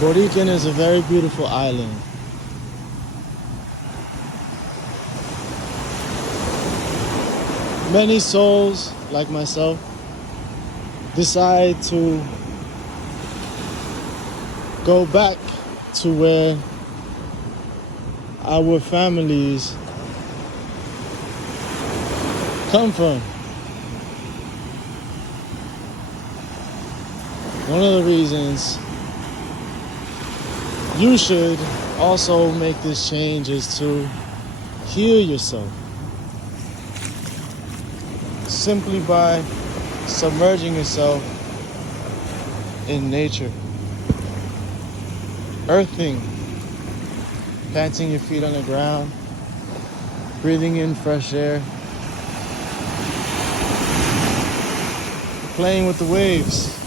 Boriken is a very beautiful island. Many souls, like myself, decide to go back to where our families come from. One of the reasons you should also make this change is to heal yourself. Simply by submerging yourself in nature. Earthing. Planting your feet on the ground. Breathing in fresh air. Playing with the waves.